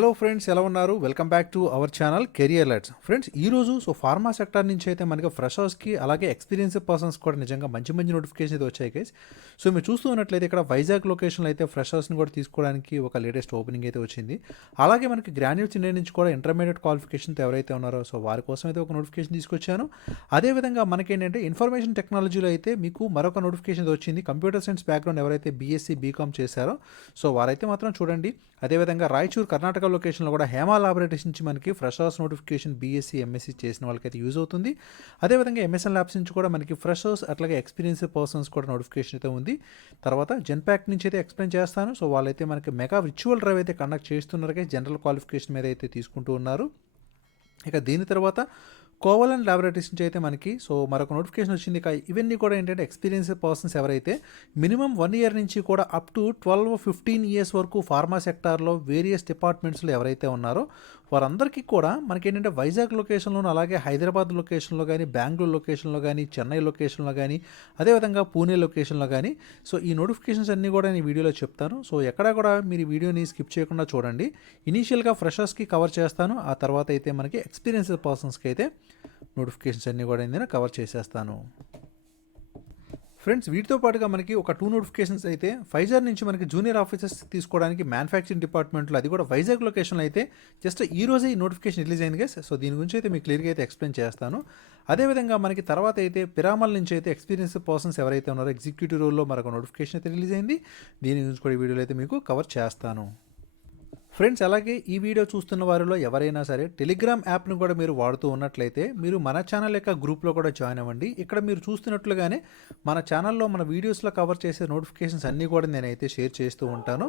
Hello friends, ఎలా ఉన్నారు? Welcome back to our channel career lights. Friends, ఈరోజు pharma sector నుంచి అయితే మనకి ఫ్రెషర్స్కి అలాగే ఎక్స్పీరియన్స్డ్ పర్సన్స్ కూడా నిజంగా మంచి మంచి నోటిఫికేషన్ అయితే వచ్చాయి గైస్. మీరు చూస్తూ ఉన్నట్లయితే ఇక్కడ వైజాగ్ లొకేషన్లో అయితే ఫ్రెషర్స్ని కూడా తీసుకోవడానికి ఒక లేటెస్ట్ ఓపెనింగ్ అయితే వచ్చింది. అలాగే మనకి గ్రాడ్యుయేట్స్ ఇండియా నుంచి కూడా ఇంటర్మీడియట్ క్వాలిఫికేషన్తో ఎవరైతే ఉన్నారో వారి కోసం అయితే ఒక నోటిఫికేషన్ తీసుకొచ్చాను. అదేవిధంగా మనకేంటంటే ఇన్ఫర్మేషన్ టెక్నాలజీలో అయితే మీకు మరొక నోటిఫికేషన్ వచ్చింది. కంప్యూటర్ సైన్స్ బ్యాక్గ్రౌండ్ ఎవరైతే బీఎస్సీ బీకామ్ చేశారో వారైతే మాత్రం చూడండి. అదేవిధంగా రాయచూర్ కర్ణాటక లొకేషన్లో కూడా హేమా లాబొరేటరీస్ నుంచి మనకి ఫ్రెషర్స్ నోటిఫికేషన్ బీఎస్సీ ఎంఎస్సీ చేసిన వాళ్ళకైతే యూజ్ అవుతుంది. అదేవిధంగా ఎంఎస్ఎన్ ల్యాబ్స్ నుంచి కూడా మనకి ఫ్రెషర్స్ అట్లాగే ఎక్స్పీరియన్స్డ్ పర్సన్స్ కూడా నోటిఫికేషన్ అయితే ఉంది. తర్వాత జెన్పాక్ నుంచి అయితే ఎక్స్ప్లెయిన్ చేస్తాను. వాళ్ళైతే మనకి మెగా విర్చువల్ డ్రైవ్ అయితే కండక్ట్ చేస్తున్నారు. జనరల్ క్వాలిఫికేషన్ మీద అయితే తీసుకుంటూ ఉన్నారు. ఇక దీని తర్వాత కోవలన్ ల్యాబొరేటరీస్ నుంచి అయితే మనకి మరొక నోటిఫికేషన్ వచ్చింది. ఇవన్నీ కూడా ఏంటంటే ఎక్స్పీరియన్స్డ్ పర్సన్స్ ఎవరైతే మినిమం 1 ఇయర్ నుంచి కూడా అప్ టు 12-15 ఇయర్స్ వరకు ఫార్మా సెక్టార్లో వేరియస్ డిపార్ట్మెంట్స్లో ఎవరైతే ఉన్నారో వారందరికీ కూడా మనకి ఏంటంటే వైజాగ్ లొకేషన్లోను, అలాగే హైదరాబాద్ లొకేషన్లో కానీ, బెంగళూరు లొకేషన్లో కానీ, చెన్నై లొకేషన్లో కానీ, అదేవిధంగా పూణే లొకేషన్లో కానీ ఈ నోటిఫికేషన్స్ అన్నీ కూడా నేను వీడియోలో చెప్తాను. ఎక్కడా కూడా మీరు ఈ వీడియోని స్కిప్ చేయకుండా చూడండి. ఇనీషియల్గా ఫ్రెషర్స్కి కవర్ చేస్తాను. ఆ తర్వాత అయితే మనకి ఎక్స్పీరియన్స్డ్ పర్సన్స్కి అయితే నోటిఫికేషన్స్ అన్నీ కూడా నేను కవర్ చేసేస్తాను. ఫ్రెండ్స్, వీటితో పాటుగా మనకి ఒక 2 నోటిఫికేషన్స్ అయితే ఫైజర్ నుంచి మనకి జూనియర్ ఆఫీసర్స్ తీసుకోవడానికి మ్యానుఫ్యాక్చరింగ్ డిపార్ట్మెంట్లో, అది కూడా వైజాగ్ లొకేషన్లో అయితే జస్ట్ ఈ రోజే ఈ నోటిఫికేషన్ రిలీజ్ అయింది గైస్. దీని గురించి అయితే మీకు క్లియర్గా అయితే ఎక్స్ప్లెయిన్ చేస్తాను. అదేవిధంగా మనకి తర్వాత అయితే పిరామల్ నుంచి అయితే ఎక్స్పీరియన్స్డ్ పర్సన్స్ ఎవరైతే ఉన్నారో ఎగ్జిక్యూటివ్ రోల్లో మరొక నోటిఫికేషన్ అయితే రిలీజ్ అయింది. దీని గురించి కూడా ఈ వీడియోలో అయితే మీకు కవర్ చేస్తాను. ఫ్రెండ్స్, అలాగే ఈ వీడియో చూస్తున్న వారిలో ఎవరైనా సరే టెలిగ్రామ్ యాప్ను కూడా మీరు వాడుతూ ఉన్నట్లయితే మీరు మన ఛానల్ యొక్క గ్రూప్లో కూడా జాయిన్ అవ్వండి. ఇక్కడ మీరు చూస్తున్నట్లుగానే మన ఛానల్లో మన వీడియోస్లో కవర్ చేసే నోటిఫికేషన్స్ అన్నీ కూడా నేనైతే షేర్ చేస్తూ ఉంటాను.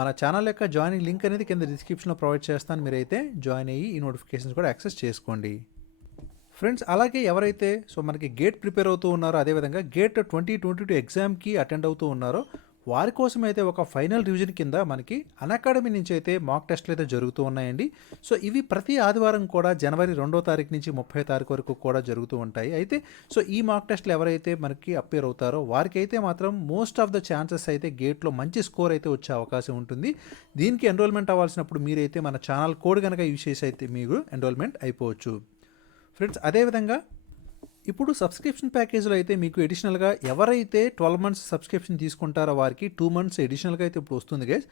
మన ఛానల్ యొక్క జాయినింగ్ లింక్ అనేది కింద డిస్క్రిప్షన్లో ప్రొవైడ్ చేస్తాను. మీరైతే జాయిన్ అయ్యి ఈ నోటిఫికేషన్స్ కూడా యాక్సెస్ చేసుకోండి. ఫ్రెండ్స్, అలాగే ఎవరైతే మనకి గేట్ ప్రిపేర్ అవుతూ ఉన్నారో, అదేవిధంగా గేట్ 2022 ఎగ్జామ్కి అటెండ్ అవుతూ ఉన్నారో వారి కోసం అయితే ఒక ఫైనల్ రివిజన్ కింద మనకి అన్అకాడమీ నుంచి అయితే మాక్ టెస్ట్లు అయితే జరుగుతూ ఉన్నాయండి. ఇవి ప్రతి ఆదివారం కూడా జనవరి 2వ తారీఖు నుంచి 30వ తారీఖు వరకు కూడా జరుగుతూ ఉంటాయి. అయితే ఈ మాక్ టెస్ట్లు ఎవరైతే మనకి అప్పేర్ అవుతారో వారికి అయితే మాత్రం మోస్ట్ ఆఫ్ ద ఛాన్సెస్ అయితే గేట్లో మంచి స్కోర్ అయితే వచ్చే అవకాశం ఉంటుంది. దీనికి ఎన్రోల్మెంట్ అవ్వాల్సినప్పుడు మీరైతే మన ఛానల్ కోడ్ కనుక యూజ్ చేసి అయితే మీరు ఎన్రోల్మెంట్ అయిపోవచ్చు. ఫ్రెండ్స్, అదేవిధంగా ఇప్పుడు సబ్స్క్రిప్షన్ ప్యాకేజ్లో అయితే మీకు ఎడిషనల్గా ఎవరైతే 12 మంత్స్ సబ్స్క్రిప్షన్ తీసుకుంటారో వారికి 2 మంత్స్ ఎడిషనల్గా అయితే ఇప్పుడు వస్తుంది గైస్.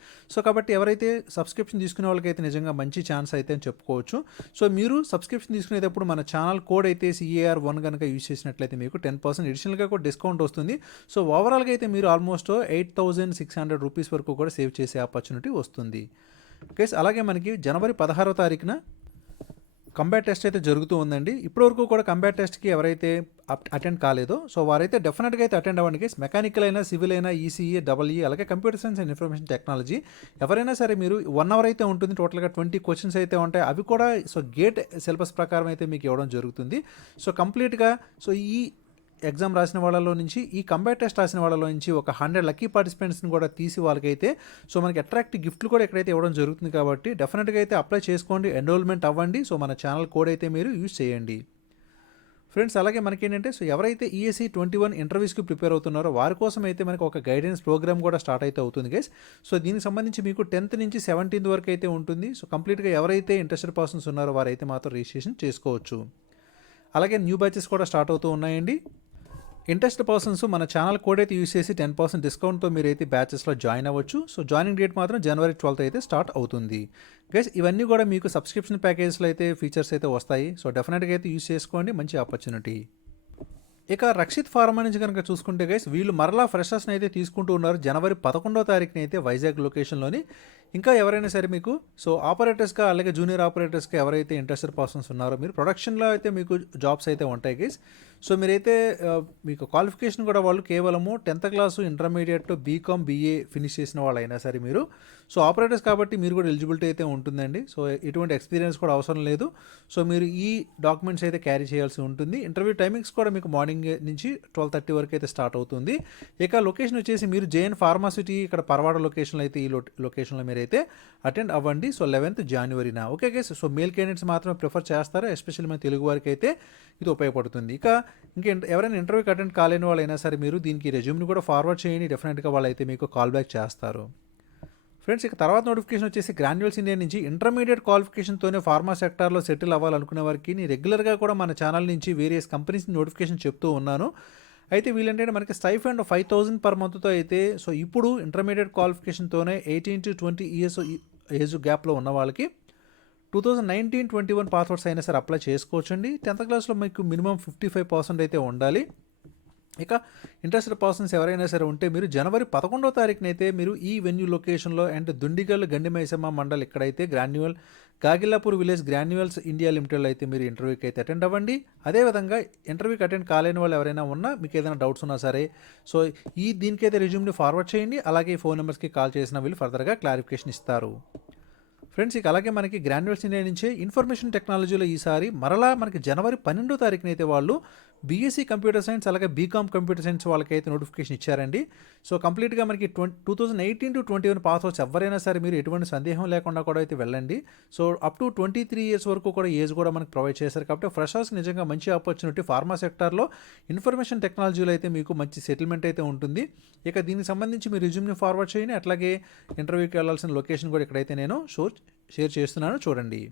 కాబట్టి ఎవరైతే సబ్స్క్రిప్షన్ తీసుకునే వాళ్ళకైతే నిజంగా మంచి ఛాన్స్ అయితే అని చెప్పుకోవచ్చు. మీరు సబ్స్క్రిప్షన్ తీసుకునేటప్పుడు మన ఛానల్ కోడ్ అయితే CAR1 కనుక యూజ్ చేసినట్లయితే మీకు 10% ఎడిషనల్గా కూడా డిస్కౌంట్ వస్తుంది. ఓవరాల్గా అయితే మీరు ఆల్మోస్ట్ 8,600 రూపీస్ వరకు కూడా సేవ్ చేసే ఆపర్చునిటీ వస్తుంది గైస్. అలాగే మనకి జనవరి 16వ తారీఖున కంబ్యాట్ టెస్ట్ అయితే జరుగుతూ ఉందండి. ఇప్పటివరకు కూడా కంబ్యాట్ టెస్ట్కి ఎవరైతే అటెండ్ కాలేదో వారైతే డెఫినెట్గా అయితే అటెండ్ అవ్వండి గైస్. మెకానికల్ అయినా, సివిల్ అయినా, ఈసీఈ, EE, అలాగే computer science and information technology ఎవరైనా సరే మీరు 1 అవర్ అయితే ఉంటుంది. టోటల్గా 20 క్వశ్చన్స్ అయితే ఉంటాయి. అవి కూడా గేట్ సిలబస్ ప్రకారం అయితే మీకు ఇవ్వడం జరుగుతుంది. కంప్లీట్గా ఈ ఎగ్జామ్ రాసిన వాళ్ళలో నుంచి, ఈ కంబ్యాట్ టెస్ట్ రాసిన వాళ్ళలో నుంచి ఒక 100 లక్కీ పార్టిసిపెంట్స్ని కూడా తీసి వాళ్ళకైతే మనకి అట్రాక్టివ్ గిఫ్ట్లు కూడా ఎక్కడైతే ఇవ్వడం జరుగుతుంది. కాబట్టి డెఫినెట్గా అయితే అప్లై చేసుకోండి, ఎన్రోల్మెంట్ అవ్వండి. మన ఛానల్ కోడ్ అయితే మీరు యూజ్ చేయండి. ఫ్రెండ్స్, అలాగే మనకి ఏంటంటే ఎవరైతే ESE 21 ఇంటర్వ్యూస్కి ప్రిపేర్ అవుతున్నారో వారి కోసం అయితే మనకి ఒక గైడెన్స్ ప్రోగ్రామ్ కూడా స్టార్ట్ అయితే అవుతుంది గైస్. దీనికి సంబంధించి మీకు 10th నుంచి 17th వరకు అయితే ఉంటుంది. కంప్లీట్గా ఎవరైతే ఇంట్రెస్టెడ్ పర్సన్స్ ఉన్నారో వారైతే మాత్రం రిజిస్ట్రేషన్ చేసుకోవచ్చు. అలాగే న్యూ బ్యాచెస్ కూడా స్టార్ట్ అవుతూ ఉన్నాయండి. ఇంట్రెస్టెడ్ పర్సన్స్ మన ఛానల్ కోడ్ అయితే యూజ్ చేసి 10% డిస్కౌంట్తో మీరైతే బ్యాచెస్లో జాయిన్ అవ్వచ్చు. జాయినింగ్ డేట్ మాత్రం జనవరి 12th అయితే స్టార్ట్ అవుతుంది గైస్. ఇవన్నీ కూడా మీకు సబ్స్క్రిప్షన్ ప్యాకేజ్లో అయితే ఫీచర్స్ అయితే వస్తాయి. డెఫినెట్గా అయితే యూజ్ చేసుకోండి, మంచి ఆపర్చునిటీ. ఇక రక్షిత్ ఫార్మా నుంచి కనుక చూసుకుంటే గైస్, వీళ్ళు మరలా ఫ్రెషర్స్ని అయితే తీసుకుంటూ ఉన్నారు. జనవరి 11వ తారీఖున అయితే వైజాగ్ లొకేషన్లోని. ఇంకా ఎవరైనా సరే మీకు ఆపరేటర్స్గా, అలాగే జూనియర్ ఆపరేటర్స్గా ఎవరైతే ఇంట్రెస్టెడ్ పర్సన్స్ ఉన్నారో మీరు ప్రొడక్షన్లో అయితే మీకు జాబ్స్ అయితే ఉంటాయి గైస్. మీరైతే మీకు క్వాలిఫికేషన్ కూడా వాళ్ళు కేవలము 10th class, intermediate, BCom, BA finish చేసిన వాళ్ళు అయినా సరే మీరు ఆపరేటర్స్ కాబట్టి మీరు కూడా ఎలిజిబిలిటీ అయితే ఉంటుందండి. ఎటువంటి ఎక్స్పీరియన్స్ కూడా అవసరం లేదు. మీరు ఈ డాక్యుమెంట్స్ అయితే క్యారీ చేయాల్సి ఉంటుంది. ఇంటర్వ్యూ టైమింగ్స్ కూడా మీకు మార్నింగ్ నుంచి 12:30 వరకు అయితే స్టార్ట్ అవుతుంది. ఇక లొకేషన్ వచ్చేసి మీరు JN ఫార్మాసిటీ ఇక్కడ పరవాడ లొకేషన్లో అయితే ఈ లొకేషన్లో మీరైతే అటెండ్ అవ్వండి. 11th జనవరిన. Okay guys. మేల్ క్యాండిడేట్స్ మాత్రమే ప్రిఫర్ చేస్తారు. ఎస్పెషల్లీ మన తెలుగు వారికి అయితే ఇది ఉపయోగపడుతుంది. ఇంకా ఎవరైనా ఇంటర్వ్యూకి అటెండ్ కాలేని వాళ్ళైనా సరే మీరు దీనికి రెజ్యూమ్ని కూడా ఫార్వర్డ్ చేయండి. డెఫినెట్గా వాళ్ళైతే మీకు కాల్ బ్యాక్ చేస్తారు. ఫ్రెండ్స్ ఇక తర్వాత నోటిఫికేషన్ వచ్చేసి గ్రాన్యువల్స్ ఇండియా నుంచి ఇంటర్మీడియట్ క్వాలిఫికేషన్తోనే ఫార్మా సెక్టార్లో సెటిల్ అవ్వాలనుకునే వారికి నేను రెగ్యులర్గా కూడా మన ఛానల్ నుంచి వేరియస్ కంపెనీస్ నోటిఫికేషన్ చెప్తూ ఉన్నాను. అయితే వీళ్ళంటే మనకి స్టైఫండ్ 5,000 పర్ మంత్తో అయితే సో ఇప్పుడు ఇంటర్మీడియట్ క్వాలిఫికేషన్తోనే 18 to 20 ఇయర్స్ ఏజ్ గ్యాప్లో ఉన్న వాళ్ళకి 2019-21 పాస్వర్డ్స్ అయినా సరే అప్లై చేసుకోవచ్చండి. 10th క్లాస్లో మీకు మినిమం 55% అయితే ఉండాలి. ఇక ఇంట్రెస్టెడ్ పర్సన్స్ ఎవరైనా సరే ఉంటే మీరు జనవరి 11వ తారీఖునైతే మీరు ఈ వెన్యూ లొకేషన్లో అండ్ దుండిగల్ గండిమైసమ్మ మండల్ ఎక్కడైతే గ్రాన్యువల్ గాగిల్లాపూర్ విలేజ్ గ్రాన్యువల్స్ ఇండియా లిమిటెడ్లో అయితే మీరు ఇంటర్వ్యూకి అయితే అటెండ్ అవ్వండి. అదేవిధంగా ఇంటర్వ్యూకి అటెండ్ కాలేని వాళ్ళు ఎవరైనా ఉన్నా మీకు ఏదైనా డౌట్స్ ఉన్నా సరే సో దీనికైతే రెజ్యూమ్ని ఫార్వర్డ్ చేయండి. అలాగే ఈ ఫోన్ నెంబర్స్కి కాల్ చేసిన వీళ్ళు ఫర్దర్గా క్లారిఫికేషన్ ఇస్తారు. ఫ్రెండ్స్ ఇక అలాగే మనకి గ్రాన్యువల్స్ ఇండియా నుంచే ఇన్ఫర్మేషన్ టెక్నాలజీలో ఈసారి మరలా మనకి జనవరి 12వ తారీఖున అయితే వాళ్ళు బీఎస్సీ కంప్యూటర్ సైన్స్ అలాగే బీకామ్ కంప్యూటర్ సైన్స్ వాళ్ళకైతే నోటిఫికేషన్ ఇచ్చారండి. సో కంప్లీట్గా మనకి 2018 to 21 పాస్వర్డ్స్ ఎవరైనా సరే మీరు ఎటువంటి సందేహం లేకుండా కూడా అయితే వెళ్ళండి. సో అప్ టు 23 ఇయర్స్ వరకు కూడా ఏజ్ కూడా మనకి ప్రొవైడ్ చేశారు. కాబట్టి ఫ్రెషర్స్కి నిజంగా మంచి ఆపర్చునిటీ. ఫార్మా సెక్టార్లో ఇన్ఫర్మేషన్ టెక్నాలజీలో అయితే మీకు మంచి సెటిల్మెంట్ అయితే ఉంటుంది. ఇక దీనికి సంబంధించి మీ రిజ్యూమ్ని ఫార్వర్డ్ చేయండి. అట్లాగే ఇంటర్వ్యూకి వెళ్ళాల్సిన లొకేషన్ కూడా ఇక్కడైతే నేను షేర్ చేస్తున్నాను, చూడండి.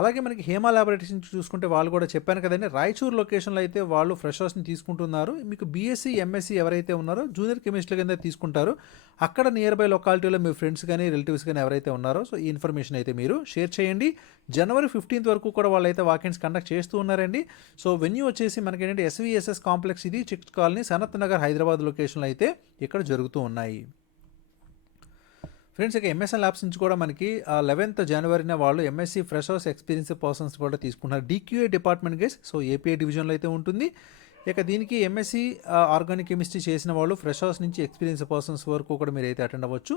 అలాగే మనకి హేమా ల్యాబొరేటరీస్ నుంచి చూసుకుంటే వాళ్ళు కూడా చెప్పాను కదండి, రాయచూర్ లొకేషన్లో అయితే వాళ్ళు ఫ్రెషర్స్ని తీసుకుంటున్నారు. మీకు బీఎస్సీ ఎంఎస్సీ ఎవరైతే ఉన్నారో జూనియర్ కెమిస్ట్రీ కింద తీసుకుంటారు. అక్కడ నియర్ బై లొకాలిటీలో మీ ఫ్రెండ్స్ కానీ రిలేటివ్స్ కానీ ఎవరైతే ఉన్నారో సో ఈ ఇన్ఫర్మేషన్ అయితే మీరు షేర్ చేయండి. జనవరి 15th వరకు కూడా వాళ్ళు అయితే వాకెన్స్ కండక్ట్ చేస్తూ ఉన్నారండి. సో వెన్యూ వచ్చేసి మనకి ఏంటంటే ఎస్వీఎస్ఎస్ కాంప్లెక్స్, ఇది చిక్స్ కాలనీ, సనత్ నగర్, హైదరాబాద్ లొకేషన్లో అయితే ఇక్కడ జరుగుతూ ఉన్నాయి. ఫ్రెండ్స్ ఇక ఎంఎస్ఎన్ ల్యాబ్స్ నుంచి కూడా మనకి 11th జనవరిన వాళ్ళు ఎంఎస్సీ ఫ్రెషర్స్ ఎక్స్పీరియన్స్ పర్సన్స్ కూడా తీసుకున్నారు. డిక్యూఏ డిపార్ట్మెంట్ గైస్. సో ఏపీఐ డివిజన్లో అయితే ఉంటుంది. ఇక దీనికి ఎంఎస్సీ ఆర్గానిక్ కెమిస్ట్రీ చేసిన వాళ్ళు ఫ్రెషర్స్ నుంచి ఎక్స్పీరియన్స్ పర్సన్స్ వరకు కూడా మీరు అయితే అటెండ్ అవ్వచ్చు.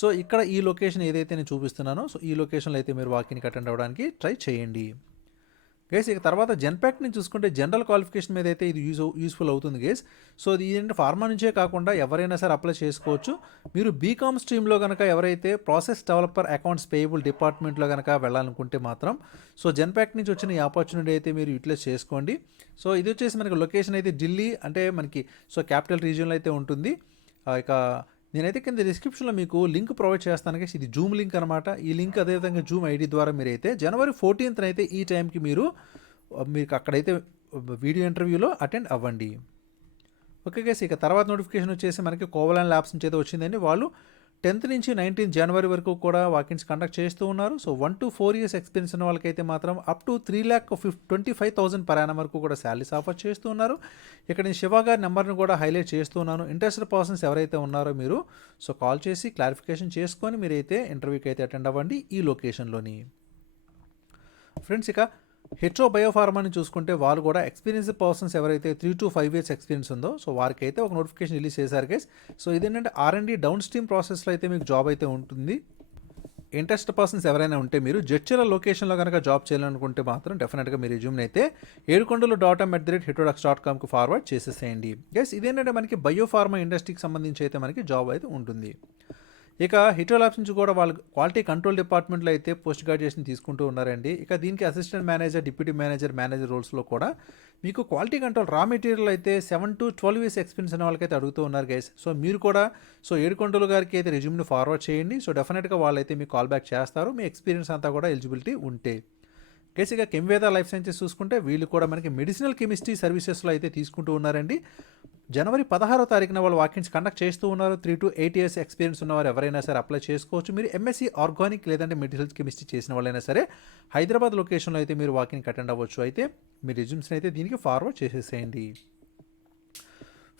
సో ఇక్కడ ఈ లొకేషన్ ఏదైతే నేను చూపిస్తున్నానో సో ఈ లొకేషన్లో అయితే మీరు వాకిన్కి అటెండ్ అవ్వడానికి ట్రై చేయండి. గైస్ ఇక తర్వాత జెన్పాక్ని చూసుకుంటే జనరల్ క్వాలిఫికేషన్ మీద అయితే ఇది యూస్ఫుల్ అవుతుంది గైస్. సో ఇది ఏంటంటే ఫార్మా నుంచే కాకుండా ఎవరైనా సరే అప్లై చేసుకోవచ్చు. మీరు బీకామ్ స్ట్రీమ్లో కనుక ఎవరైతే ప్రాసెస్ డెవలపర్ అకౌంట్స్ పేయబుల్ డిపార్ట్మెంట్లో కనుక వెళ్ళాలనుకుంటే మాత్రం సో జెన్పాక్ నుంచి వచ్చిన ఈ ఆపర్చునిటీ అయితే మీరు యూటిలైజ్ చేసుకోండి. సో ఇది వచ్చేసి మనకి లొకేషన్ అయితే ఢిల్లీ అంటే మనకి సో క్యాపిటల్ రీజియన్లో అయితే ఉంటుంది. ఇక నేనైతే కింద డిస్క్రిప్షన్లో మీకు లింక్ ప్రొవైడ్ చేస్తాను గైస్. ఇది జూమ్ లింక్ అనమాట. ఈ లింక్ అదేవిధంగా జూమ్ ఐడి ద్వారా మీరైతే జనవరి 14th అయితే ఈ టైంకి మీకు అక్కడైతే వీడియో ఇంటర్వ్యూలో అటెండ్ అవ్వండి. ఓకే గైస్ ఇక తర్వాత నోటిఫికేషన్ వచ్చేసి మనకి కోవలాన్ ల్యాబ్స్ నుంచి అయితే వచ్చిందండి. వాళ్ళు 10th నుంచి 19th జనవరి వరకు కూడా వాకిన్స్ కండక్ట్ చేస్తూ ఉన్నారు. సో 1 to 4 years ఎక్స్పీరియన్స్ ఉన్న వాళ్ళకైతే మాత్రం అప్ టు 3,25,000 per annum వరకు కూడా శాలరీస్ ఆఫర్ చేస్తూ ఉన్నారు. ఇక్కడ నేను శివ గారి నెంబర్ని కూడా హైలైట్ చేస్తున్నాను. ఇంట్రెస్టెడ్ పర్సన్స్ ఎవరైతే ఉన్నారో మీరు సో కాల్ చేసి క్లారిఫికేషన్ చేసుకొని మీరైతే ఇంటర్వ్యూకి అయితే అటెండ్ అవ్వండి ఈ లొకేషన్లోని. ఫ్రెండ్స్ ఇక హెచ్ఓ బయోఫార్మాని చూసుకుంటే వాళ్ళు కూడా ఎక్స్పీరియన్స్ పర్సన్స్ ఎవరైతే 3 to 5 years ఎక్స్పీరియన్స్ ఉందో సో వారికి అయితే ఒక నోటిఫికేషన్ రిలీజ్ చేశారు గైస్. సో ఇదేంటంటే R&D డౌన్ స్ట్రీమ్ ప్రాసెస్లో అయితే మీకు జాబ్ అయితే ఉంటుంది. ఇంట్రెస్ట్ పర్సన్స్ ఎవరైనా ఉంటే మీరు జడ్చర్ల లొకేషన్లో కనుక జాబ్ చేయాలనుకుంటే మాత్రం డెఫినెట్గా మీ రెజ్యూమ్ని అయితే ఏడుకొండలు.m@hitodx.comకు ఫార్వర్డ్ చేసేసేయండి గైస్. ఇదేంటంటే మనకి బయోఫార్మా ఇండస్ట్రీకి సంబంధించి అయితే మనకి జాబ్ అయితే ఉంటుంది. ఇక హిటో ల్యాబ్స్ నుంచి కూడా వాళ్ళు క్వాలిటీ కంట్రోల్ డిపార్ట్మెంట్లో అయితే పోస్ట్ గ్రాడ్యుయేషన్ తీసుకుంటూ ఉన్నారండి. ఇక దీనికి అసిస్టెంట్ మేనేజర్, డిప్యూటీ మేనేజర్ రోల్స్లో కూడా మీకు క్వాలిటీ కంట్రోల్ రా మెటీరియల్ అయితే 7 to 12 years ఎక్స్పీరియన్స్ ఉన్న వాళ్ళకైతే అడుగుతూ ఉన్నారు గైస్. సో మీరు కూడా సో ఏడుకొండలు గారికి అయితే రెజ్యూమ్ని ఫార్వర్డ్ చేయండి. సో డెఫినెట్గా వాళ్ళైతే మీకు కాల్ బ్యాక్ చేస్తారు మీ ఎక్స్పీరియన్స్ అంతా కూడా ఎలిజిబిలిటీ ఉంటే. కేసీగా కెమ్వేద లైఫ్ సైన్సెస్ చూసుకుంటే వీళ్ళు కూడా మనకి మెడిసినల్ కెమిస్ట్రీ సర్వీసెస్లో అయితే తీసుకుంటూ ఉన్నారండి. జనవరి 16వ తారీఖున వాళ్ళు వాకిన్స్ కండక్ట్ చేస్తూ ఉన్నారు. 3 to 8 years ఎక్స్పీరియన్స్ ఉన్నవారు ఎవరైనా సరే అప్లై చేసుకోవచ్చు. మీరు ఎంఎస్సీ ఆర్గానిక్ లేదంటే మెడిసినల్ కెమిస్ట్రీ చేసిన వాళ్ళైనా సరే హైదరాబాద్ లొకేషన్లో అయితే మీరు వాకిన్కి అటెండ్ అవ్వచ్చు. అయితే మీ రెజ్యూమ్స్ని అయితే దీనికి ఫార్వర్డ్ చేసేసేయండి.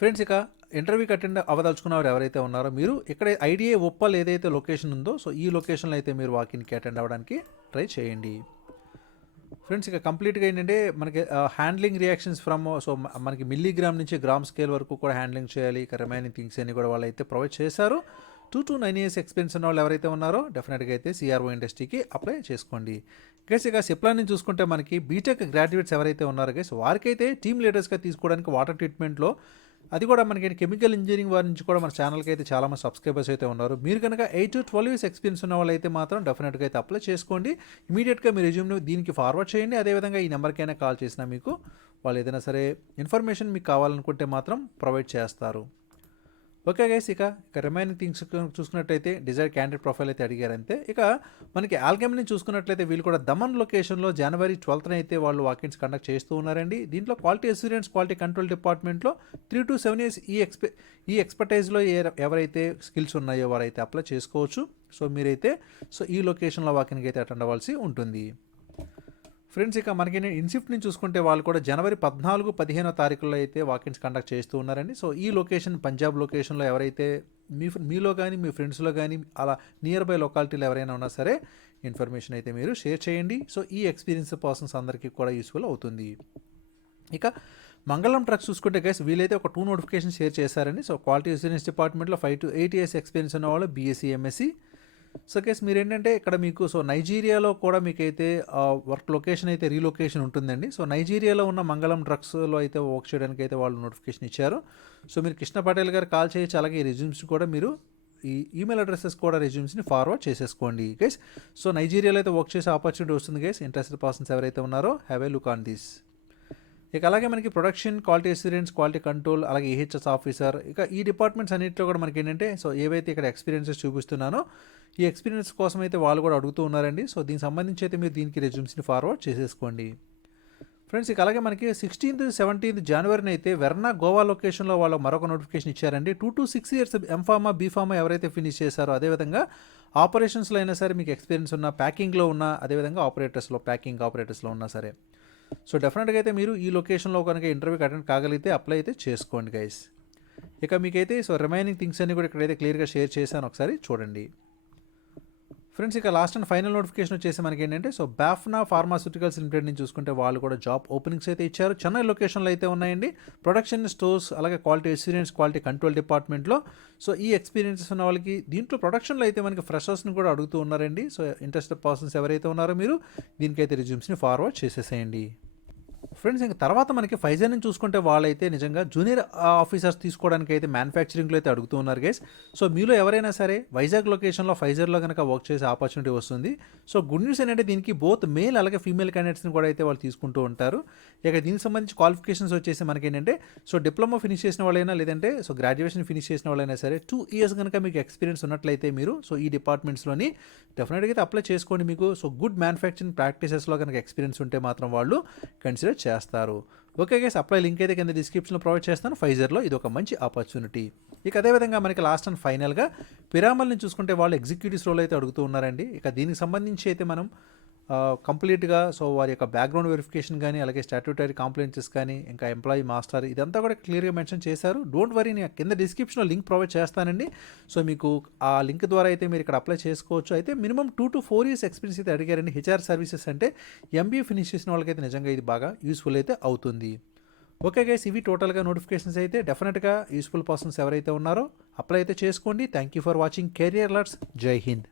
ఫ్రెండ్స్ ఇక ఇంటర్వ్యూకి అటెండ్ అవ్వదలుచుకున్నవారు ఎవరైతే ఉన్నారో మీరు ఇక్కడ ఐడిఏ ఉప్పల్ ఏదైతే లొకేషన్ ఉందో సో ఈ లొకేషన్లో అయితే మీరు వాకిన్కి అటెండ్ అవ్వడానికి ట్రై చేయండి. ఫ్రెండ్స్ ఇక కంప్లీట్గా ఏంటంటే మనకి హ్యాండ్లింగ్ రియాక్షన్స్ ఫ్రమ్ సో మనకి మిల్లీగ్రామ్ నుంచి గ్రామ్ స్కేల్ వరకు కూడా హ్యాండ్లింగ్ చేయాలి. ఇక రిమైనింగ్ థింగ్స్ అన్ని కూడా వాళ్ళు అయితే ప్రొవైడ్ చేశారు. 2 to 9 years ఎక్స్పీరియన్స్ ఉన్న వాళ్ళు ఎవరైతే ఉన్నారో డెఫినెట్గా అయితే సిఆర్ఓ ఇండస్ట్రీకి అప్లై చేసుకోండి. గైస్ ఇక సిప్లా నుంచి చూసుకుంటే మనకి బీటెక్ గ్రాడ్యుయేట్స్ ఎవరైతే ఉన్నారో గైస్ వారికైతే టీమ్ లీడర్స్గా తీసుకోవడానికి వాటర్ ట్రీట్మెంట్లో అది కూడా మనకి కెమికల్ ఇంజనీరింగ్ వారి నుంచి కూడా మన ఛానల్కి అయితే చాలామంది సబ్స్క్రైబర్స్ అయితే ఉన్నారు. మీరు కనుక 8 to 12 years ఎక్స్పీరియన్స్ ఉన్న వాళ్ళు అయితే మాత్రం డెఫినెట్గా అయితే అప్లై చేసుకోండి. ఇమీడియట్గా మీ రెజ్యూమ్ని దీనికి ఫార్వర్డ్ చేయండి. అదేవిధంగా ఈ నెంబర్కైనా కాల్ చేసినా మీకు వాళ్ళు ఏదైనా సరే ఇన్ఫర్మేషన్ మీకు కావాలనుకుంటే మాత్రం ప్రొవైడ్ చేస్తారు. ఓకే గైస్, ఇక రిమైనింగ్ థింగ్స్ చూసుకున్నట్టయితే డిజైర్ క్యాండిడేట్ ప్రొఫైల్ అయితే అడిగారు అంతే. ఇక మనకి ఆల్కెమ్ని చూసుకున్నట్లయితే వీళ్ళు కూడా దమన్ లొకేషన్లో జనవరి 12న అయితే వాళ్ళు వాకిన్స్ కండక్ట్ చేస్తూ ఉన్నారండి. దీంట్లో క్వాలిటీ అస్యూరెన్స్ క్వాలిటీ కంట్రోల్ డిపార్ట్మెంట్లో 3 to 7 years ఈ ఎక్స్పర్టైజ్లో ఎవరైతే స్కిల్స్ ఉన్నాయో వారైతే అప్లై చేసుకోవచ్చు. సో మీరైతే ఈ లొకేషన్లో వాకిన్కి అయితే అటెండ్ అవ్వాల్సి ఉంటుంది. ఫ్రెండ్స్, ఇక మనకి ఇన్సిఫ్ట్ నుంచి చూసుకుంటే వాళ్ళు కూడా జనవరి 14-15 తారీఖుల్లో అయితే వాకిన్స్ కండక్ట్ చేస్తూ ఉన్నారండి. సో ఈ లొకేషన్ పంజాబ్ లొకేషన్లో ఎవరైతే మీలో కానీ మీ ఫ్రెండ్స్లో కానీ అలా నియర్ బై లొకాలిటీలో ఎవరైనా ఉన్నా సరే ఇన్ఫర్మేషన్ అయితే మీరు షేర్ చేయండి. సో ఈ ఎక్స్పీరియన్స్ పర్సన్స్ అందరికీ కూడా యూస్ఫుల్ అవుతుంది. ఇక మంగళం ట్రక్స్ చూసుకుంటే గైస్ వీలైతే ఒక 2 నోటిఫికేషన్ షేర్ చేశారండి. సో క్వాలిటీ అస్యూరెన్స్ డిపార్ట్మెంట్లో 5 to 8 years ఎక్స్పీరియన్స్ ఉన్న వాళ్ళు బీఎస్సీ ఎంఎస్సీ. సో కేస్ మీరు ఏంటంటే ఇక్కడ మీకు నైజీరియాలో కూడా మీకైతే వర్క్ లొకేషన్ అయితే రీలొకేషన్ ఉంటుందండి. సో నైజీరియాలో ఉన్న మంగళం డ్రగ్స్లో అయితే వర్క్ చేయడానికి అయితే వాళ్ళు నోటిఫికేషన్ ఇచ్చారు. సో మీరు కృష్ణ పటేల్ గారు కాల్ చేయొచ్చు. అలాగే ఈ రెజ్యూమ్స్ కూడా మీరు ఈ ఈమెయిల్ అడ్రసెస్ కూడా రెజ్యూమ్స్ని ఫార్వర్డ్ చేసేసుకోండి గైస్. సో నైజీరియాలో అయితే వర్క్ చేసే ఆపర్చునిటీ వస్తుంది గైస్. ఇంట్రెస్టెడ్ పర్సన్స్ ఎవరైతే ఉన్నారో have a look on this. ఇక అలాగే మనకి production quality assurance quality control అలాగే ఏహెచ్ఎస్ ఆఫీసర్, ఇక ఈ డిపార్ట్మెంట్స్ అన్నింటిలో కూడా మనకి ఏంటంటే ఏవైతే ఇక్కడ ఎక్స్పీరియన్సెస్ చూపిస్తున్నానో ఈ ఎక్స్పీరియన్స్ కోసం అయితే వాళ్ళు కూడా అడుగుతూ ఉన్నారండి. సో దీనికి సంబంధించి అయితే మీరు దీనికి రెజ్యూమ్స్ని ఫార్వర్డ్ చేసేసుకోండి ఫ్రెండ్స్. ఇక అలాగే మనకి 16th 17th జనవరిని అయితే వెర్నా గోవా లొకేషన్లో వాళ్ళు మరొక నోటిఫికేషన్ ఇచ్చారండి. 2 to 6 years ఎంఫార్మా బీఫార్మా ఎవరైతే ఫినిష్ చేశారో అదేవిధంగా ఆపరేషన్స్లో అయినా సరే మీకు ఎక్స్పీరియన్స్ ఉన్న ప్యాకింగ్లో ఉన్న అదేవిధంగా ప్యాకింగ్ ఆపరేటర్స్లో ఉన్నా సరే సో డెఫినెట్గా అయితే మీరు ఈ లొకేషన్లో కనుక ఇంటర్వ్యూకి అటెండ్ కాగలిగితే అప్లై అయితే చేసుకోండి గైస్. ఇక మీకైతే రిమైనింగ్ థింగ్స్ అన్ని కూడా ఇక్కడైతే క్లియర్గా షేర్ చేశాను, ఒకసారి చూడండి ఫ్రెండ్స్. ఇక లాస్ట్ అండ్ ఫైనల్ నోటిఫికేషన్ వచ్చేసి మనకి ఏంటంటే బ్యాఫ్నా ఫార్మాస్యూటికల్స్ లిమిటెడ్ నుంచి చూసుకుంటే వాళ్ళు కూడా జాబ్ ఓపెనింగ్స్ అయితే ఇచ్చారు. చెన్నై లొకేషన్లో అయితే ఉన్నాయండి. ప్రొడక్షన్ స్టోర్స్ అలాగే క్వాలిటీ అస్యూరెన్స్ క్వాలిటీ కంట్రోల్ డిపార్ట్మెంట్లో ఈ ఎక్స్పీరియన్సెస్ ఉన్న వాళ్ళకి దీంట్లో ప్రొడక్షన్లో అయితే మనకి ఫ్రెషర్స్ని కూడా అడుగుతూ ఉన్నారండి. సో ఇంట్రెస్టెడ్ పర్సన్స్ ఎవరైతే ఉన్నారో మీరు దీనికైతే రెజ్యూమ్స్ని ఫార్వర్డ్ చేసేసేయండి ఫ్రెండ్స్. ఇంక తర్వాత మనకి ఫైజర్ నుంచి చూసుకుంటే వాళ్ళైతే నిజంగా జూనియర్ ఆఫీసర్స్ తీసుకోవడానికి అయితే మ్యానుఫ్యాక్చరింగ్లో అయితే అడుగుతూ ఉన్నారు గైస్. సో మీలో ఎవరైనా సరే వైజాగ్ లొకేషన్లో ఫైజర్లో కనుక వర్క్ చేసే ఆపర్చునిటీ వస్తుంది. సో గుడ్ న్యూస్ ఏంటంటే దీనికి బోత్ మేల్ అలాగే ఫీమేల్ క్యాండిడేట్స్ని కూడా అయితే వాళ్ళు తీసుకుంటూ ఉంటారు. ఇక దీనికి సంబంధించి క్వాలిఫికేషన్స్ వచ్చేసి మనకి ఏంటంటే డిప్లొమా ఫినిష్ చేసిన వాళ్ళైనా లేదంటే గ్రాడ్యుయేషన్ ఫినిష్ చేసిన వాళ్ళైనా సరే 2 years కనుక మీకు ఎక్స్పీరియన్స్ ఉన్నట్లయితే మీరు ఈ డిపార్ట్మెంట్స్లోని డెఫినెట్గా అయితే అప్లై చేసుకోండి. మీకు గుడ్ మ్యానుఫ్యాక్చరింగ్ ప్రాక్టీసెస్లో కనుక ఎక్స్పీరియన్స్ ఉంటే మాత్రం వాళ్ళు కన్సిడర్ చేస్తారు. ఓకే గైస్, అప్లై లింక్ అయితే కింద డిస్క్రిప్షన్లో ప్రొవైడ్ చేస్తాను. ఫైజర్లో ఇది ఒక మంచి ఆపర్చునిటీ. ఇక అదేవిధంగా మనకి లాస్ట్ అండ్ ఫైనల్గా పిరామల్ని చూసుకుంటే వాళ్ళు ఎగ్జిక్యూటివ్స్ రోల్ అయితే అడుగుతూ ఉన్నారండి. ఇక దీనికి సంబంధించి అయితే మనం కంప్లీట్గా వారి యొక్క బ్యాక్గ్రౌండ్ వెరిఫికేషన్ కానీ అలాగే స్టాట్యూటరీ కాంప్లైన్సెస్ కానీ ఇంకా ఎంప్లాయీ మాస్టర్ ఇదంతా కూడా క్లియర్గా మెన్షన్ చేశారు. డోంట్ వరీ, నేను కింద డిస్క్రిప్షన్లో లింక్ ప్రొవైడ్ చేస్తానండి. సో మీకు ఆ లింక్ ద్వారా అయితే మీరు ఇక్కడ అప్లై చేసుకోవచ్చు. అయితే మినిమం 2 to 4 years ఎక్స్పీరియన్స్ అయితే అడిగారండి. హెచ్ఆర్ సర్వీసెస్ అంటే ఎంబీఏ ఫినిష్ చేసిన వాళ్ళకైతే నిజంగా ఇది బాగా యూస్ఫుల్ అయితే అవుతుంది. ఓకే గైస్, ఇవి టోటల్గా నోటిఫికేషన్స్ అయితే డెఫినెట్గా యూస్ఫుల్ పర్సన్స్ ఎవరైతే ఉన్నారో అప్లై అయితే చేసుకోండి. Thank you for watching career alerts. జై హింద్.